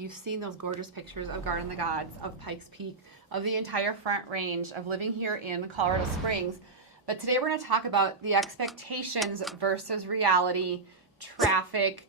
You've seen those gorgeous pictures of Garden of the Gods, of Pikes Peak, of the entire Front Range, of living here in Colorado Springs. But today we're going to talk about the expectations versus reality, traffic,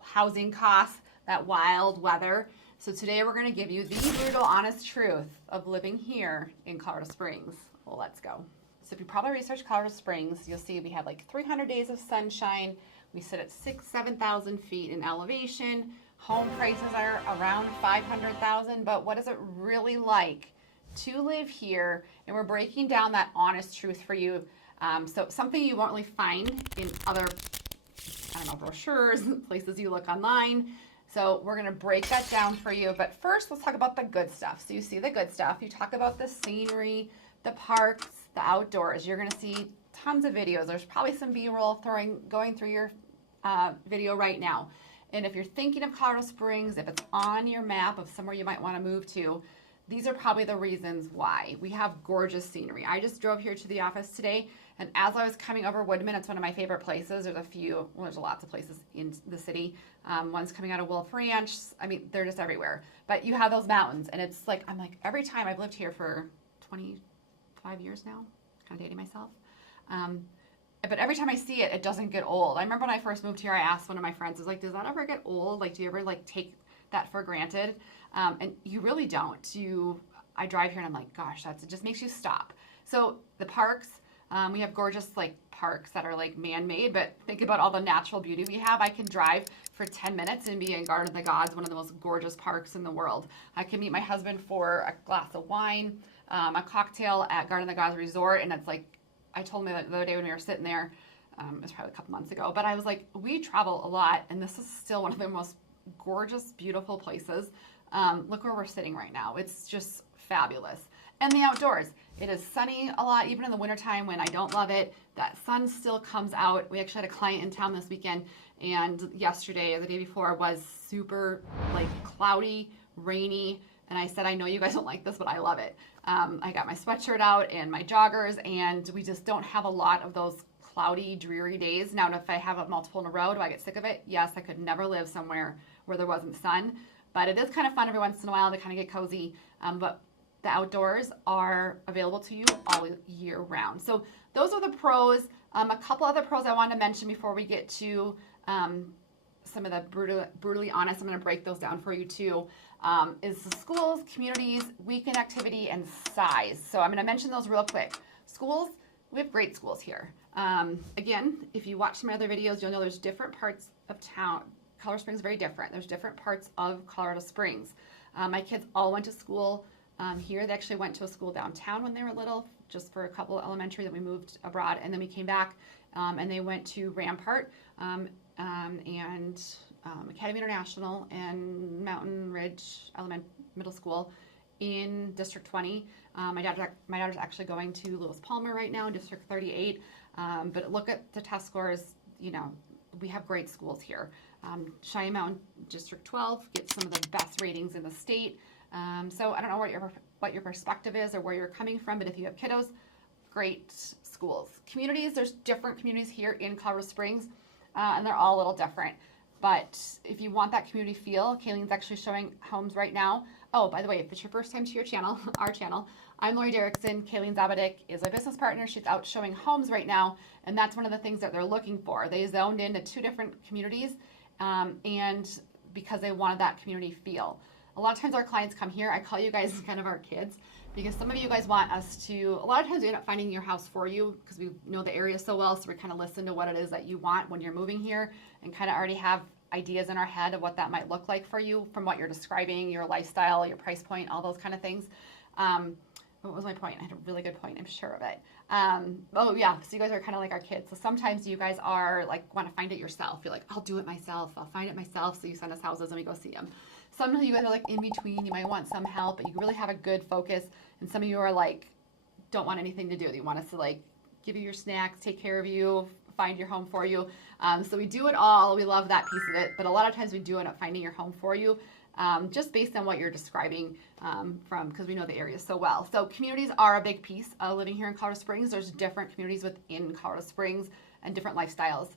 housing costs, that wild weather. So today we're going to give you the brutal, honest truth of living here in Colorado Springs. Well, let's go. So if you probably researched Colorado Springs, you'll see we have like 300 days of sunshine. We sit at 7,000 feet in elevation. Home prices are around 500,000, but what is it really like to live here? And we're breaking down that honest truth for you. So something you won't really find in other, brochures, places you look online. So we're gonna break that down for you. But first, let's talk about the good stuff. So you see the good stuff. You talk about the scenery, the parks, the outdoors. You're gonna see tons of videos. There's probably some B-roll going through your video right now. And if you're thinking of Colorado Springs, if it's on your map of somewhere you might want to move to, these are probably the reasons why. We have gorgeous scenery. I just drove here to the office today, and as I was coming over Woodman, it's one of my favorite places. There's lots of places in the city. One's coming out of Wolf Ranch. I mean, they're just everywhere. But you have those mountains, and it's like, I'm like, every time I've lived here for 25 years now, kind of dating myself. But every time I see it, it doesn't get old. I remember when I first moved here, I asked one of my friends, I was like, does that ever get old? Like, do you ever like take that for granted? And you really don't. I drive here and I'm like, gosh, it just makes you stop. So the parks, we have gorgeous like parks that are like man-made, but think about all the natural beauty we have. I can drive for 10 minutes and be in Garden of the Gods, one of the most gorgeous parks in the world. I can meet my husband for a glass of wine, a cocktail at Garden of the Gods Resort, and it's like, I told him the other day when we were sitting there, it was probably a couple months ago, but I was like, we travel a lot, and this is still one of the most gorgeous, beautiful places. Look where we're sitting right now. It's just fabulous. And the outdoors. It is sunny a lot, even in the wintertime when I don't love it. That sun still comes out. We actually had a client in town this weekend, and yesterday or the day before was super like cloudy, rainy, and I said, I know you guys don't like this, but I love it. I got my sweatshirt out and my joggers, and we just don't have a lot of those cloudy, dreary days. Now, if I have multiple in a row, do I get sick of it? Yes, I could never live somewhere where there wasn't sun, but it is kind of fun every once in a while to kind of get cozy. But the outdoors are available to you all year round. So those are the pros. A couple other pros I wanted to mention before we get to some of the brutally honest. I'm going to break those down for you too. Is the schools, communities, weekend activity, and size. So I'm going to mention those real quick. Schools, we have great schools here. Again, if you watch some other videos, you'll know there's different parts of town. Colorado Springs is very different. There's different parts of Colorado Springs. My kids all went to school here. They actually went to a school downtown when they were little, just for a couple of elementary that we moved abroad, and then we came back, and they went to Rampart and Academy International and Mountain Ridge Middle School in District 20. My daughter's actually going to Lewis Palmer right now in District 38. But look at the test scores. You know, we have great schools here. Cheyenne Mountain District 12 gets some of the best ratings in the state. So I don't know what your perspective is or where you're coming from, but if you have kiddos, great schools. Communities, there's different communities here in Colorado Springs, and they're all a little different. But if you want that community feel, Kayleen's actually showing homes right now. Oh, by the way, if it's your first time to your channel, our channel, I'm Lori Derrickson. Kayleen Zabadik is my business partner. She's out showing homes right now, and that's one of the things that they're looking for. They zoned into 2 different communities, and because they wanted that community feel. A lot of times our clients come here, I call you guys kind of our kids, because some of you guys want us to, a lot of times we end up finding your house for you because we know the area so well, so we kind of listen to what it is that you want when you're moving here and kind of already have ideas in our head of what that might look like for you from what you're describing, your lifestyle, your price point, all those kind of things. What was my point? I had a really good point, I'm sure of it. Oh yeah, so you guys are kind of like our kids. So sometimes you guys are like, want to find it yourself. You're like, I'll do it myself. I'll find it myself. So you send us houses and we go see them. Some of you guys are like in between. You might want some help, but you really have a good focus. And some of you are like, don't want anything to do. You want us to like give you your snacks, take care of you, find your home for you. So we do it all. We love that piece of it. But a lot of times we do end up finding your home for you, just based on what you're describing because we know the area so well. So communities are a big piece of living here in Colorado Springs. There's different communities within Colorado Springs and different lifestyles.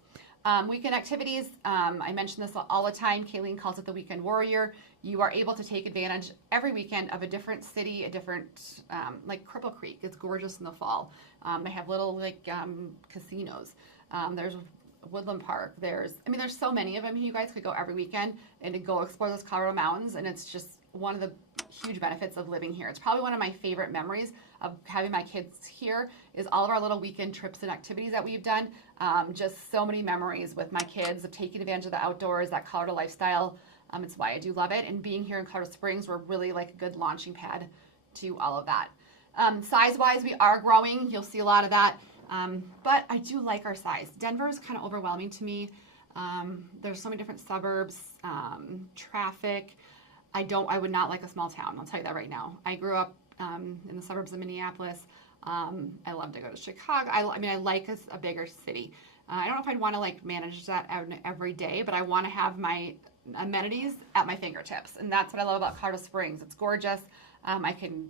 Weekend activities, I mention this all the time. Kayleen calls it the weekend warrior. you are able to take advantage every weekend of a different city, a different, like Cripple Creek. It's gorgeous in the fall. They have little like casinos. There's Woodland Park. There's so many of them. You guys could go every weekend and to go explore those Colorado mountains, and it's just one of the huge benefits of living here. It's probably one of my favorite memories of having my kids here is all of our little weekend trips and activities that we've done. Just so many memories with my kids of taking advantage of the outdoors, that Colorado lifestyle. It's why I do love it. And being here in Colorado Springs, we're really like a good launching pad to all of that. Size-wise, we are growing. You'll see a lot of that. But I do like our size. Denver is kind of overwhelming to me. There's so many different suburbs, traffic. I would not like a small town. I'll tell you that right now. I grew up in the suburbs of Minneapolis. I love to go to Chicago. I like a bigger city. I don't know if I'd want to like manage that every day, but I want to have my amenities at my fingertips. And that's what I love about Colorado Springs. It's gorgeous. I can,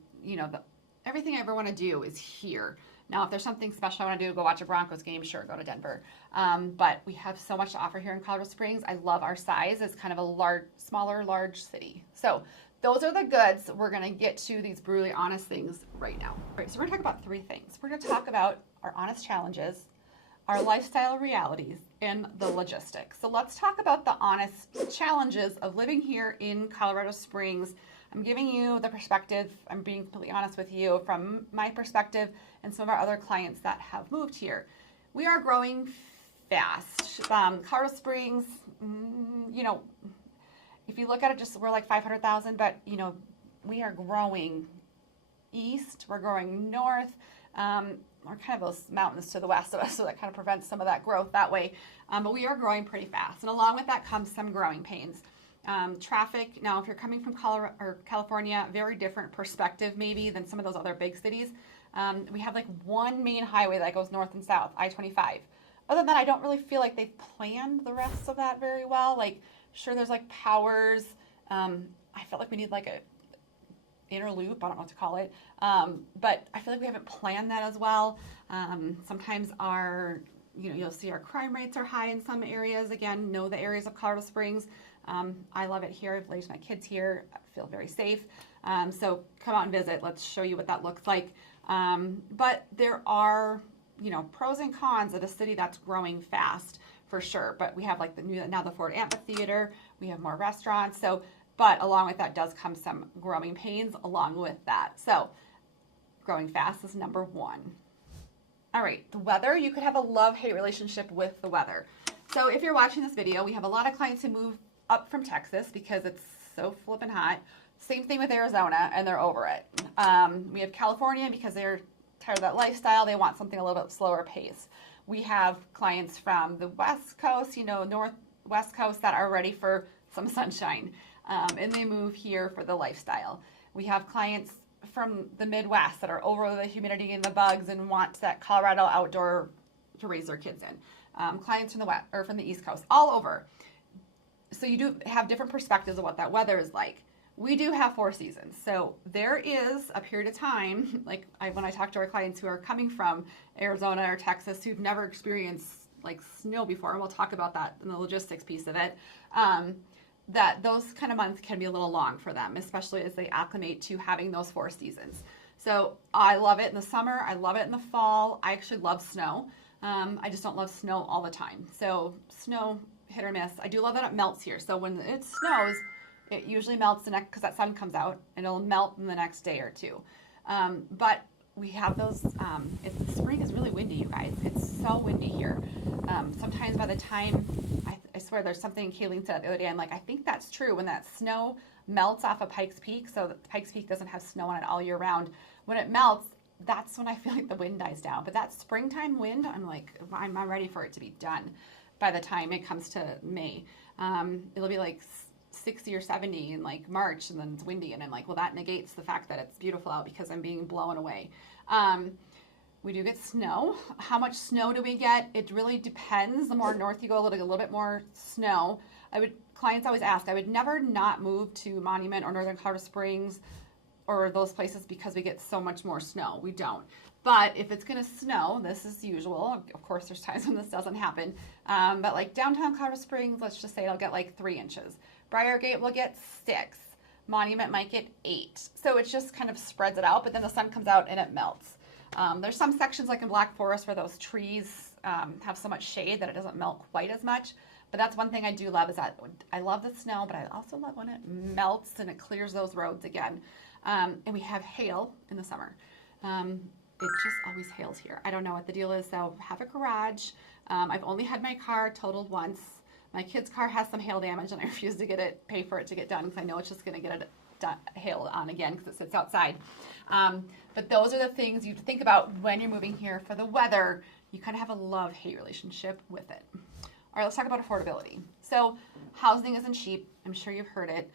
everything I ever want to do is here. Now, if there's something special I want to do, go watch a Broncos game, sure, go to Denver. But we have so much to offer here in Colorado Springs. I love our size. It's kind of a smaller, large city. So those are the goods. We're going to get to these brutally honest things right now. All right, so we're going to talk about 3 things. We're going to talk about our honest challenges, our lifestyle realities, and the logistics. So let's talk about the honest challenges of living here in Colorado Springs. I'm giving you the perspective, I'm being completely honest with you from my perspective and some of our other clients that have moved here. We are growing fast. Colorado Springs, if you look at it, we're like 500,000, but we are growing east, we're growing north. We're kind of those mountains to the west of us, so that kind of prevents some of that growth that way. But we are growing pretty fast. And along with that comes some growing pains. Traffic, now if you're coming from Colorado or California, very different perspective maybe than some of those other big cities. We have like one main highway that goes north and south, I-25. Other than that, I don't really feel like they've planned the rest of that very well. Like, sure, there's like powers. I felt like we need like a inner loop, I don't know what to call it. But I feel like we haven't planned that as well. Sometimes you'll see our crime rates are high in some areas. Again, know the areas of Colorado Springs. I love it here. I've raised my kids here. I feel very safe. So come out and visit. Let's show you what that looks like. But there are, pros and cons of a city that's growing fast for sure. But we have like now the Ford Amphitheater. We have more restaurants. But along with that does come some growing pains along with that. So growing fast is number 1. All right, the weather. You could have a love-hate relationship with the weather. So if you're watching this video, we have a lot of clients who move up from Texas because it's so flippin' hot. Same thing with Arizona, and they're over it. We have California because they're tired of that lifestyle. They want something a little bit slower pace. We have clients from the West Coast, Northwest Coast that are ready for some sunshine, and they move here for the lifestyle. We have clients from the Midwest that are over the humidity and the bugs and want that Colorado outdoor to raise their kids in. Clients from the West or from the East Coast, all over. So you do have different perspectives of what that weather is like. We do have 4 seasons. So there is a period of time, like when I talk to our clients who are coming from Arizona or Texas who've never experienced like snow before, and we'll talk about that in the logistics piece of it, that those kind of months can be a little long for them, especially as they acclimate to having those 4 seasons. So I love it in the summer. I love it in the fall. I actually love snow. I just don't love snow all the time. So snow, hit or miss. I do love that it melts here. So when it snows, it usually melts because that sun comes out, and it'll melt in the next day or 2. But we have those, spring is really windy, you guys. It's so windy here. Sometimes by the time, I swear there's something Kayleen said the other day, I'm like, I think that's true. When that snow melts off of Pikes Peak, so that Pikes Peak doesn't have snow on it all year round, when it melts, that's when I feel like the wind dies down. But that springtime wind, I'm like, I'm ready for it to be done by the time it comes to May. It'll be like 60 or 70 in like March, and then it's windy, and I'm like, well, that negates the fact that it's beautiful out because I'm being blown away. We do get snow. How much snow do we get? It really depends. The more north you go, a little bit more snow. Clients always ask, I would never not move to Monument or Northern Colorado Springs or those places because we get so much more snow. We don't. But if it's going to snow, this is usual. Of course, there's times when this doesn't happen. But like downtown Colorado Springs, let's just say it'll get like 3 inches. Briargate will get 6. Monument might get 8. So it just kind of spreads it out, but then the sun comes out and it melts. There's some sections like in Black Forest where those trees have so much shade that it doesn't melt quite as much. But that's one thing I do love is that I love the snow, but I also love when it melts and it clears those roads again. And we have hail in the summer. It just always hails here. I don't know what the deal is. So I have a garage. I've only had my car totaled once. My kid's car has some hail damage, and I refuse to pay for it to get done because I know it's just going to get hailed on again because it sits outside. But those are the things you think about when you're moving here. For the weather, you kind of have a love-hate relationship with it. All right, let's talk about affordability. So housing isn't cheap. I'm sure you've heard it.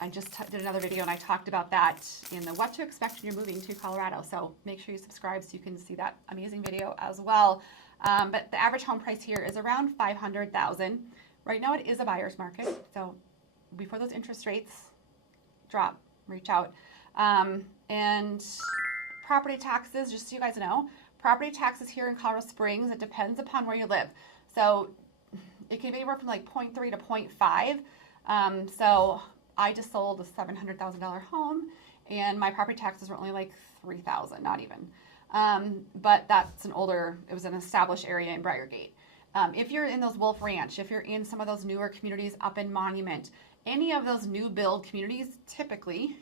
I just did another video and I talked about that in the what to expect when you're moving to Colorado. So make sure you subscribe so you can see that amazing video as well. But the average home price here is around $500,000. Right now it is a buyer's market. So before those interest rates drop, reach out. And property taxes, just so you guys know, property taxes here in Colorado Springs, it depends upon where you live. So it can be anywhere from like 0.3 to 0.5. So I just sold a $700,000 home and my property taxes were only like $3,000, not even. But that's it was an established area in Briargate. If you're in those Wolf Ranch, if you're in some of those newer communities up in Monument, any of those new build communities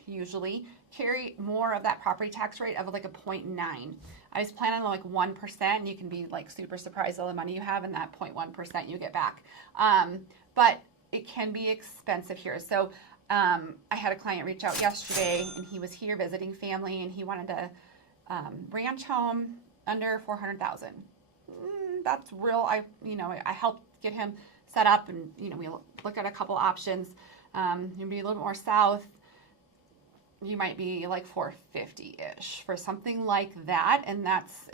usually carry more of that property tax rate of like a 0.9. I was planning on like 1%, and you can be like super surprised all the money you have and that 0.1% you get back. But it can be expensive here. So I had a client reach out yesterday and he was here visiting family and he wanted a ranch home under $400,000. That's real. I helped get him set up and, we look at a couple options. You'd be a little bit more south. You might be like 450-ish for something like that. And that's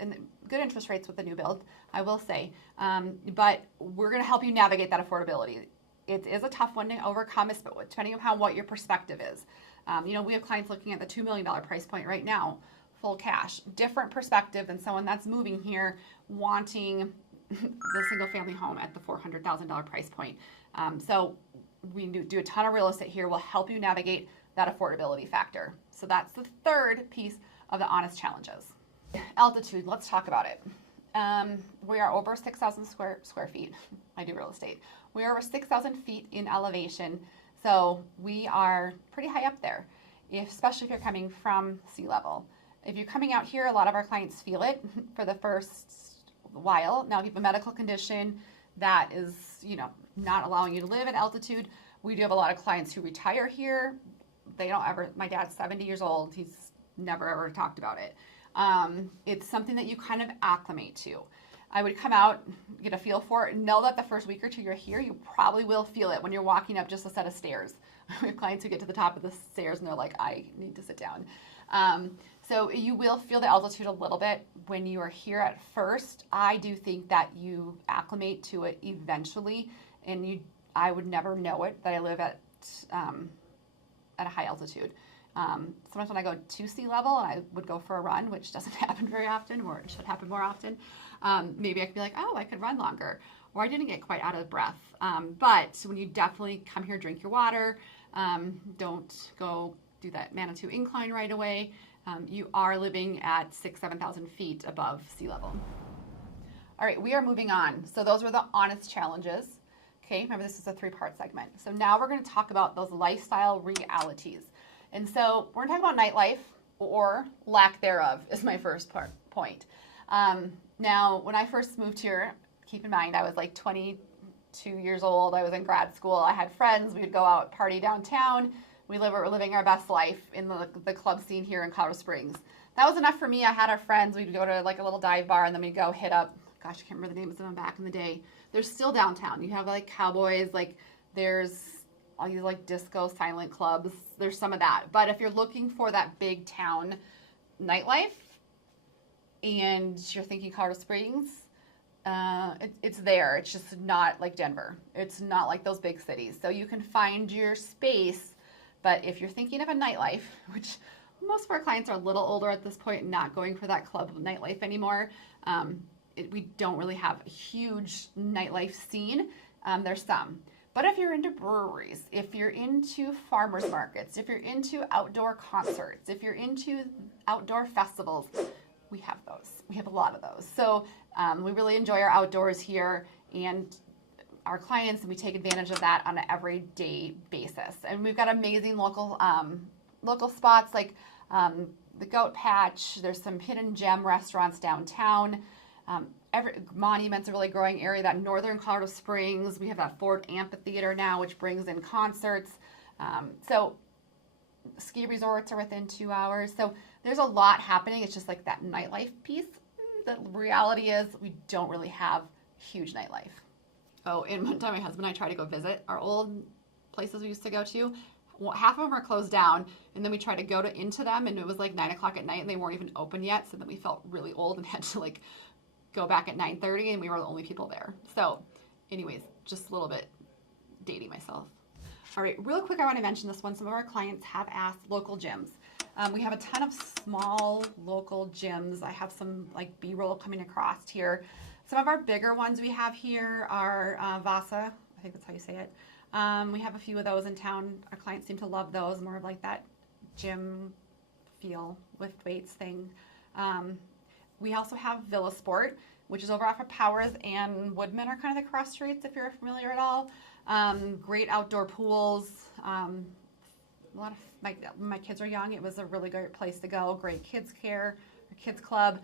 good interest rates with the new build, I will say. But we're going to help you navigate that affordability. It is a tough one to overcome, depending upon what your perspective is. We have clients looking at the $2 million price point right now, full cash. Different perspective than someone that's moving here wanting the single family home at the $400,000 price point. So we do a ton of real estate here. We'll help you navigate that affordability factor. So that's the third piece of the honest challenges. Altitude, let's talk about it. We are over 6,000 square feet. I do real estate. We are over 6,000 feet in elevation. So we are pretty high up there, especially if you're coming from sea level. If you're coming out here, a lot of our clients feel it for the first while. Now, if you have a medical condition that is, not allowing you to live at altitude, we do have a lot of clients who retire here. My dad's 70 years old. He's never ever talked about it. It's something that you kind of acclimate to. I would come out, get a feel for it, and know that the first week or two you're here, you probably will feel it when you're walking up just a set of stairs. We have clients who get to the top of the stairs and they're like, I need to sit down. So you will feel the altitude a little bit when you are here at first. I do think that you acclimate to it eventually, and I would never know it that I live at a high altitude. Sometimes when I go to sea level and I would go for a run, which doesn't happen very often, or it should happen more often, maybe I could be like, oh, I could run longer, or I didn't get quite out of breath. But when you definitely come here, drink your water, don't go do that Manitou incline right away. You are living at 7,000 feet above sea level. All right, we are moving on. So those were the honest challenges. Okay, remember this is a 3-part segment. So now we're going to talk about those lifestyle realities. And so we're going to talk about nightlife, or lack thereof, is my first point. Now, when I first moved here, keep in mind, I was like 22 years old. I was in grad school. I had friends. We would go out, party downtown. We were living our best life in the club scene here in Colorado Springs. That was enough for me. I had our friends. We'd go to like a little dive bar, and then we'd go hit up, gosh, I can't remember the names of them back in the day. They're still downtown. You have like Cowboys, like there's all these like disco silent clubs. There's some of that. But if you're looking for that big town nightlife and you're thinking Colorado Springs, it's there. It's just not like Denver. It's not like those big cities. So you can find your space. But if you're thinking of a nightlife, which most of our clients are a little older at this point and not going for that club nightlife anymore, we don't really have a huge nightlife scene. There's some. But if you're into breweries, if you're into farmers markets, if you're into outdoor concerts, if you're into outdoor festivals, we have those. We have a lot of those. So we really enjoy our outdoors here and our clients, and we take advantage of that on an everyday basis. And we've got amazing local spots like the Goat Patch. There's some hidden gem restaurants downtown. Monument's a really growing area. That northern Colorado Springs, we have that Ford Amphitheater now, which brings in concerts. So ski resorts are within 2 hours. So there's a lot happening. It's just like that nightlife piece. The reality is we don't really have huge nightlife. Oh, and one time my husband and I tried to go visit our old places we used to go to. Half of them are closed down, and then we tried to go into them, and it was like 9 o'clock at night, and they weren't even open yet. So then we felt really old and had to like go back at 9:30, and we were the only people there. So anyways, just a little bit dating myself. All right, real quick, I want to mention this one. Some of our clients have asked local gyms. We have a ton of small local gyms. I have some like B-roll coming across here. Some of our bigger ones we have here are Vasa. I think that's how you say it. We have a few of those in town. Our clients seem to love those, more of like that gym feel, lift weights thing. We also have Villa Sport, which is over off of Powers and Woodman are kind of the cross streets if you're familiar at all. Great outdoor pools. A lot of when my kids were young, it was a really great place to go. Great kids care, kids club,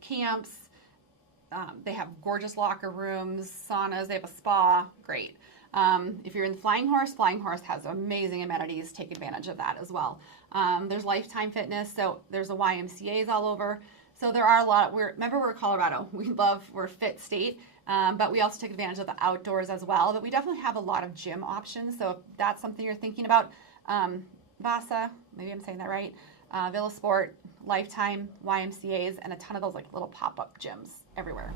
camps. They have gorgeous locker rooms, saunas. They have a spa. Great. If you're in Flying Horse has amazing amenities. Take advantage of that as well. There's Lifetime Fitness, so there's a YMCA's all over. So there are a lot. Remember, we're Colorado. We're a fit state, but we also take advantage of the outdoors as well. But we definitely have a lot of gym options. So if that's something you're thinking about, Vasa, maybe I'm saying that right, Villa Sport, Lifetime, YMCA's, and a ton of those like little pop-up gyms everywhere.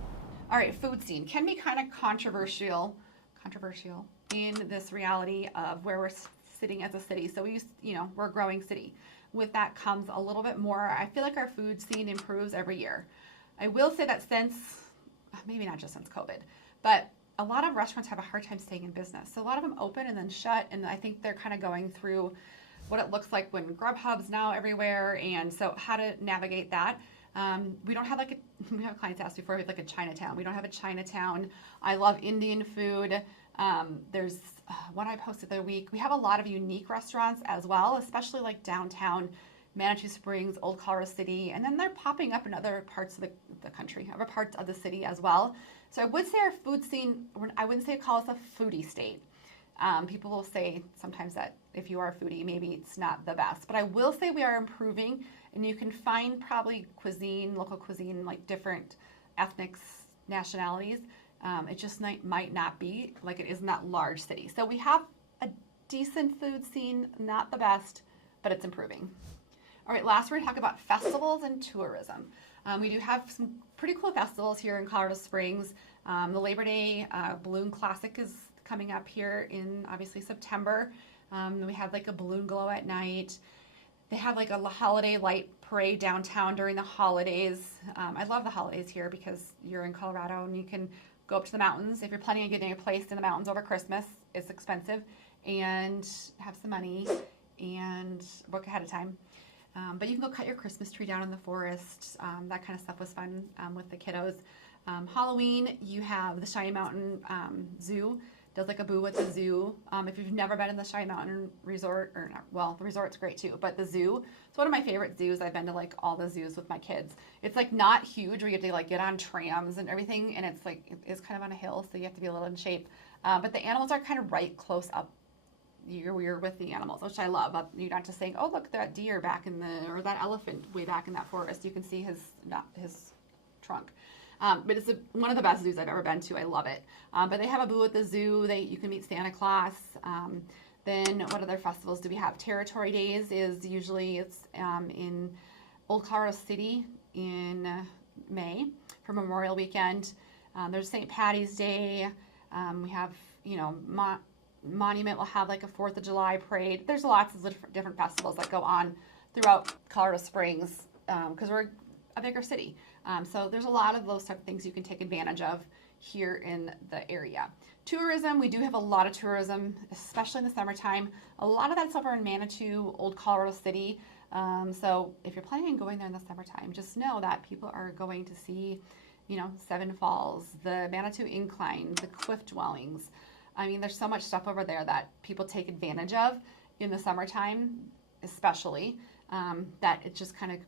All right, food scene can be kind of controversial in this reality of where we're sitting as a city. So we're a growing city. With that comes a little bit more. I feel like our food scene improves every year. I will say that maybe not just since COVID, but a lot of restaurants have a hard time staying in business. So a lot of them open and then shut, and I think they're kind of going through what it looks like when Grubhub's now everywhere, and so how to navigate that. We don't have we have clients asked before, we have like a Chinatown. We don't have a Chinatown. I love Indian food. There's one I posted the other week. We have a lot of unique restaurants as well, especially like downtown, Manitou Springs, Old Colorado City, and then they're popping up in other parts of the country, other parts of the city as well. So I would say our food scene, I wouldn't say call us a foodie state. People will say sometimes that if you are a foodie, maybe it's not the best. But I will say we are improving, and you can find probably local cuisine, like different ethnics, nationalities. It just might not be like it is in that large city. So we have a decent food scene, not the best, but it's improving. All right, last we're going to talk about festivals and tourism. We do have some pretty cool festivals here in Colorado Springs. The Labor Day Balloon Classic is coming up here in obviously September. We have like a balloon glow at night. They have like a holiday light parade downtown during the holidays. I love the holidays here because you're in Colorado and you can go up to the mountains. If you're planning on getting a place in the mountains over Christmas, it's expensive, and have some money and book ahead of time. But you can go cut your Christmas tree down in the forest. That kind of stuff was fun with the kiddos. Halloween, you have the Cheyenne Mountain Zoo. Does like a boo at the zoo. If you've never been in the Cheyenne Mountain Resort, the resort's great too, but the zoo, it's one of my favorite zoos. I've been to like all the zoos with my kids. It's like not huge where you have to like get on trams and everything, and it's like, it's kind of on a hill, so you have to be a little in shape. But the animals are kind of right close up. You're with the animals, which I love. You're not just saying, oh, look, that deer back or that elephant way back in that forest. You can see his trunk. But it's one of the best zoos I've ever been to. I love it. But they have a boo at the zoo. You can meet Santa Claus. Then what other festivals do we have? Territory Days is usually in Old Colorado City in May for Memorial Weekend. There's St. Patty's Day. We have, Monument will have like a 4th of July parade. There's lots of different festivals that go on throughout Colorado Springs because we're a bigger city. So there's a lot of those type of things you can take advantage of here in the area. Tourism, we do have a lot of tourism, especially in the summertime. A lot of that's over in Manitou, Old Colorado City. So if you're planning on going there in the summertime, just know that people are going to see, Seven Falls, the Manitou Incline, the cliff dwellings. I mean, there's so much stuff over there that people take advantage of in the summertime, especially, that it just kind of,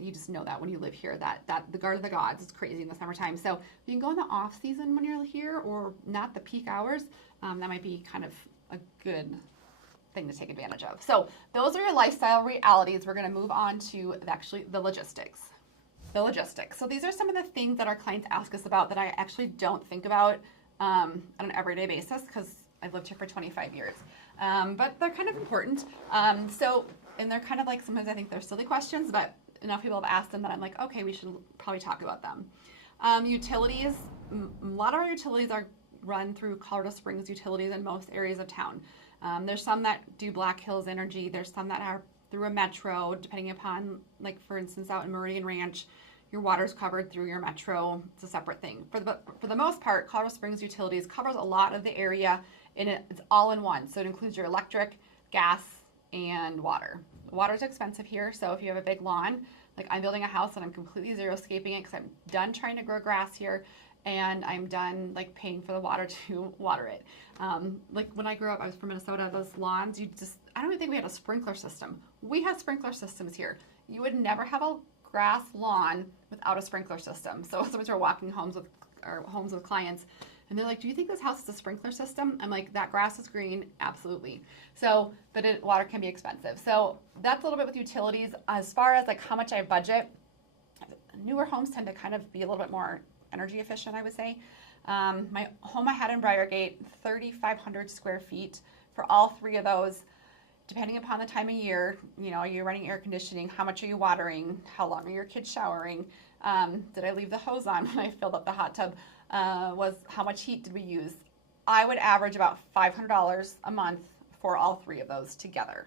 you just know that when you live here, that the Garden of the Gods is crazy in the summertime. So you can go in the off season when you're here, or not the peak hours. That might be kind of a good thing to take advantage of. So those are your lifestyle realities. We're going to move on to actually the logistics. So these are some of the things that our clients ask us about that I actually don't think about on an everyday basis, because I've lived here for 25 years. But they're kind of important. And they're kind of like, sometimes I think they're silly questions, but enough people have asked them that I'm like, okay, we should probably talk about them. Utilities, a lot of our utilities are run through Colorado Springs Utilities in most areas of town. There's some that do Black Hills Energy. There's some that are through a metro, depending upon, like for instance, out in Meridian Ranch, your water's covered through your metro. It's a separate thing. For the most part, Colorado Springs Utilities covers a lot of the area, and it's all in one. So it includes your electric, gas, and water. Water's expensive here, so if you have a big lawn, like I'm building a house and I'm completely xeriscaping it because I'm done trying to grow grass here, and I'm done like paying for the water to water it. Like when I grew up, I was from Minnesota, those lawns, I don't even think we had a sprinkler system. We have sprinkler systems here. You would never have a grass lawn without a sprinkler system. So sometimes we're walking homes with clients, and they're like, do you think this house is a sprinkler system? I'm like, that grass is green, absolutely. So, but water can be expensive. So that's a little bit with utilities. As far as like how much I budget, newer homes tend to kind of be a little bit more energy efficient, I would say. My home I had in Briargate, 3,500 square feet for all three of those. Depending upon the time of year, you're running air conditioning, how much are you watering, how long are your kids showering, did I leave the hose on when I filled up the hot tub, was how much heat did we use. I would average about $500 a month for all three of those together.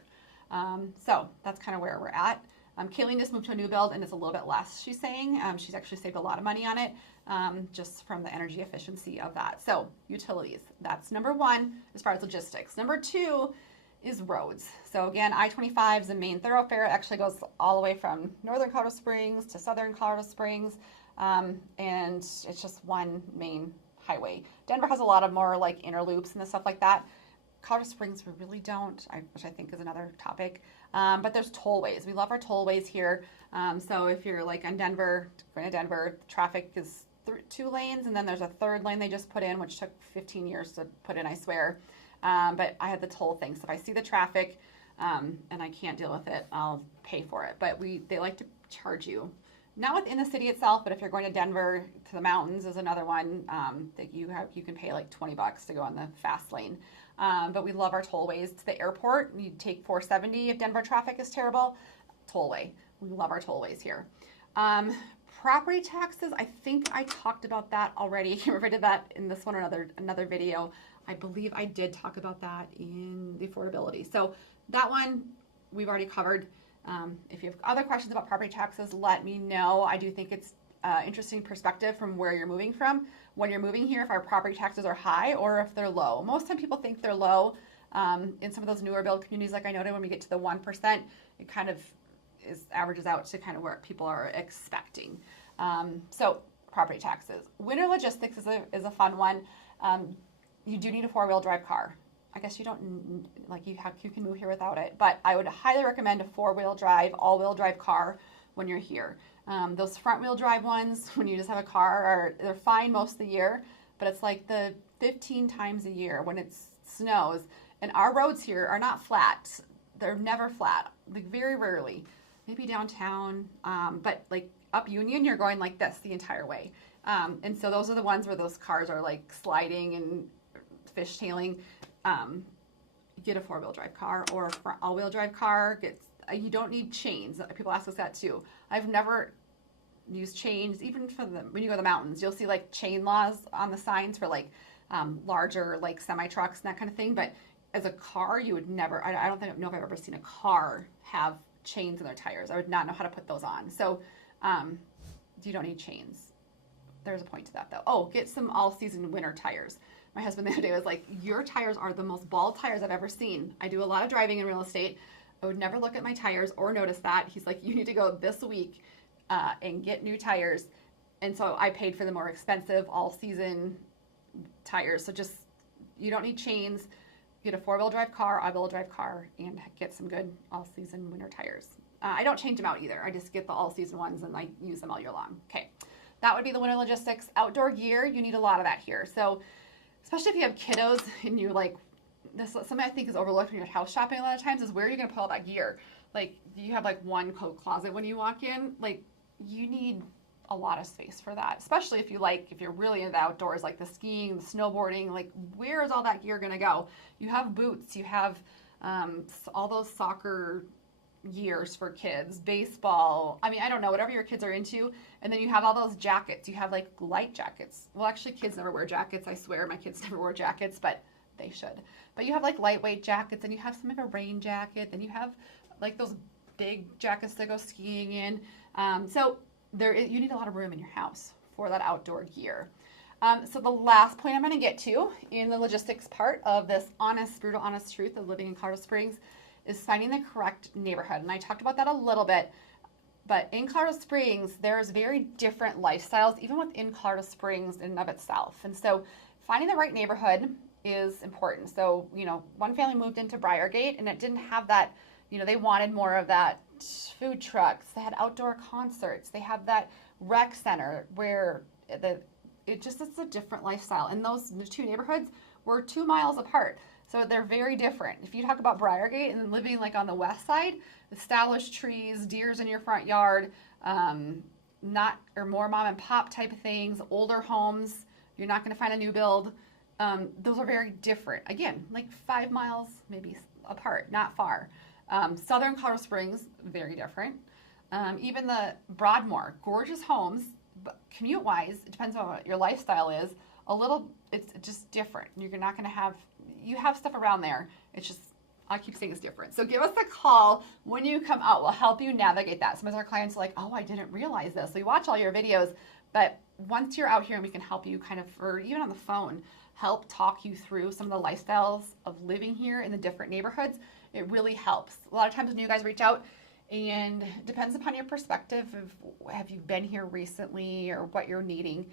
So that's kind of where we're at. Kayleen just moved to a new build, and it's a little bit less, she's saying. She's actually saved a lot of money on it, just from the energy efficiency of that. So utilities, that's number one as far as logistics. Number two is roads. So again, I-25 is the main thoroughfare. It actually goes all the way from northern Colorado Springs to southern Colorado Springs, and it's just one main highway. Denver has a lot of more like inner loops and stuff like that. Colorado Springs, we really don't, which I think is another topic. But there's tollways. We love our tollways here. So if you're like on Denver, going to Denver, traffic is 2 lanes, and then there's a 3rd lane they just put in, which took 15 years to put in, I swear. But I had the toll thing. So if I see the traffic and I can't deal with it, I'll pay for it. But they like to charge you. Not within the city itself, but if you're going to Denver to the mountains is another one that you can pay like $20 to go on the fast lane. But we love our tollways. To the airport, you take 470 if Denver traffic is terrible. Tollway. We love our tollways here. Property taxes, I think I talked about that already. I can't remember if I did that in this one or another video. I believe I did talk about that in the affordability. So that one we've already covered. If you have other questions about property taxes, let me know. I do think it's interesting perspective from where you're moving from. When you're moving here, if our property taxes are high or if they're low. Most time people think they're low. In some of those newer build communities, like I noted, when we get to the 1%, it kind of averages out to kind of where people are expecting. So property taxes. Winter logistics is a fun one. You do need a 4-wheel drive car. I guess you don't, like you can move here without it, but I would highly recommend a 4-wheel drive, all-wheel drive car when you're here. Those front-wheel drive ones, when you just have a car, they're fine most of the year, but it's like the 15 times a year when it snows. And our roads here are not flat. They're never flat, like very rarely. Maybe downtown, but like up Union, you're going like this the entire way. And so those are the ones where those cars are like sliding and fishtailing. Get a 4-wheel drive car or all-wheel drive car. You don't need chains. People ask us that too. I've never used chains, even when you go to the mountains. You'll see like chain laws on the signs for like larger like semi-trucks and that kind of thing. But as a car, you would never, I don't know if I've ever seen a car have chains in their tires. I would not know how to put those on. So you don't need chains. There's a point to that though. Oh, get some all-season winter tires. My husband the other day was like, your tires are the most bald tires I've ever seen. I do a lot of driving in real estate. I would never look at my tires or notice that. He's like, you need to go this week and get new tires. And so I paid for the more expensive all-season tires. So just, you don't need chains. Get a four-wheel drive car, all-wheel drive car, and get some good all-season winter tires. I don't change them out either. I just get the all-season ones and I use them all year long. Okay, that would be the winter logistics. Outdoor gear, you need a lot of that here. So especially if you have kiddos and you like, this something I think is overlooked when you're house shopping a lot of times is where are you going to put all that gear? Like, you have like one coat closet when you walk in. Like, you need a lot of space for that, especially if you're really into the outdoors, like the skiing, the snowboarding. Like, where is all that gear going to go? You have boots, you have all those soccer gears for kids, baseball. I mean, I don't know, whatever your kids are into. And then you have all those jackets. You have like light jackets. Well, actually, kids never wear jackets. I swear, my kids never wear jackets, but they should. But you have like lightweight jackets, and you have some like a rain jacket, and you have like those big jackets that go skiing in. So you need a lot of room in your house for that outdoor gear. So the last point I'm going to get to in the logistics part of this brutal honest truth of living in Colorado Springs is finding the correct neighborhood. And I talked about that a little bit, but in Colorado Springs, there's very different lifestyles, even within Colorado Springs in and of itself. And so finding the right neighborhood is important. So, one family moved into Briargate and it didn't have that, they wanted more of that food trucks. They had outdoor concerts. They have that rec center where it's a different lifestyle. And those two neighborhoods were 2 miles apart. So they're very different. If you talk about Briargate and then living like on the west side, established trees, deers in your front yard, more mom and pop type of things, older homes, you're not going to find a new build. Those are very different. Again, like 5 miles maybe apart, not far. Southern Colorado Springs, very different. Even the Broadmoor, gorgeous homes, but commute-wise, it depends on what your lifestyle is. It's just different. You're not going to have, you have stuff around there. It's just, I keep saying it's different. So give us a call when you come out. We'll help you navigate that. Some of our clients are like, oh, I didn't realize this. We watch all your videos, but once you're out here and we can help you kind of, or even on the phone, help talk you through some of the lifestyles of living here in the different neighborhoods, it really helps. A lot of times when you guys reach out, and it depends upon your perspective of have you been here recently or what you're needing,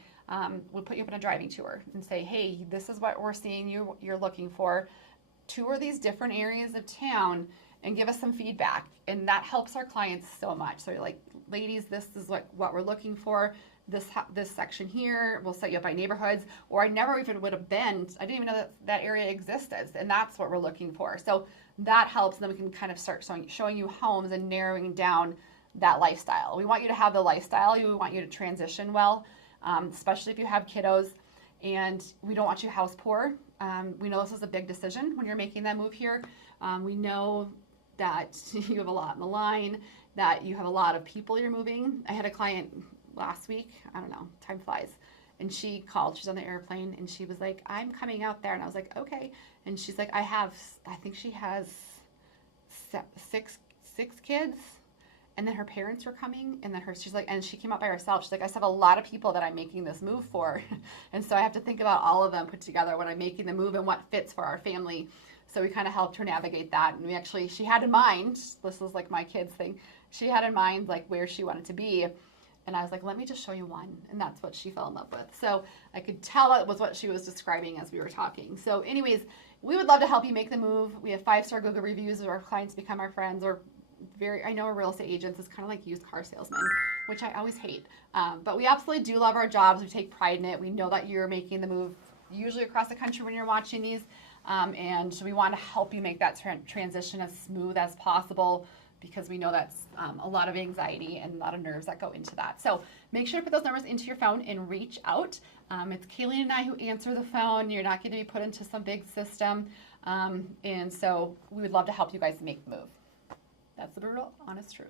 we'll put you up on a driving tour and say, hey, this is what we're seeing you're looking for. Tour these different areas of town and give us some feedback. And that helps our clients so much. So you're like, ladies, this is what we're looking for. This section here, we'll set you up by neighborhoods, or I never even would have been, I didn't even know that area existed, and that's what we're looking for. So that helps, and then we can kind of start showing you homes and narrowing down that lifestyle. We want you to have the lifestyle, we want you to transition well, especially if you have kiddos, and we don't want you house poor. We know this is a big decision when you're making that move here. We know that you have a lot on the line, that you have a lot of people you're moving. I had a client last week, I don't know, time flies, and she called, she's on the airplane, and she was like, I'm coming out there, and I was like, okay, and she's like, I think she has six kids, and then her parents were coming, and then she's like, and she came out by herself, she's like, I just have a lot of people that I'm making this move for, and so I have to think about all of them put together when I'm making the move and what fits for our family. So we kind of helped her navigate that, and she had in mind, this was like my kids thing, she had in mind like where she wanted to be. And I was like, let me just show you one. And that's what she fell in love with. So I could tell that was what she was describing as we were talking. So anyways, we would love to help you make the move. We have 5-star Google reviews of our clients become our friends, or I know we're real estate agents. It's kind of like used car salesmen, which I always hate. But we absolutely do love our jobs. We take pride in it. We know that you're making the move usually across the country when you're watching these. And we want to help you make that transition as smooth as possible, because we know that's a lot of anxiety and a lot of nerves that go into that. So make sure to put those numbers into your phone and reach out. It's Kayleen and I who answer the phone. You're not going to be put into some big system. And so we would love to help you guys make the move. That's the brutal, honest truth.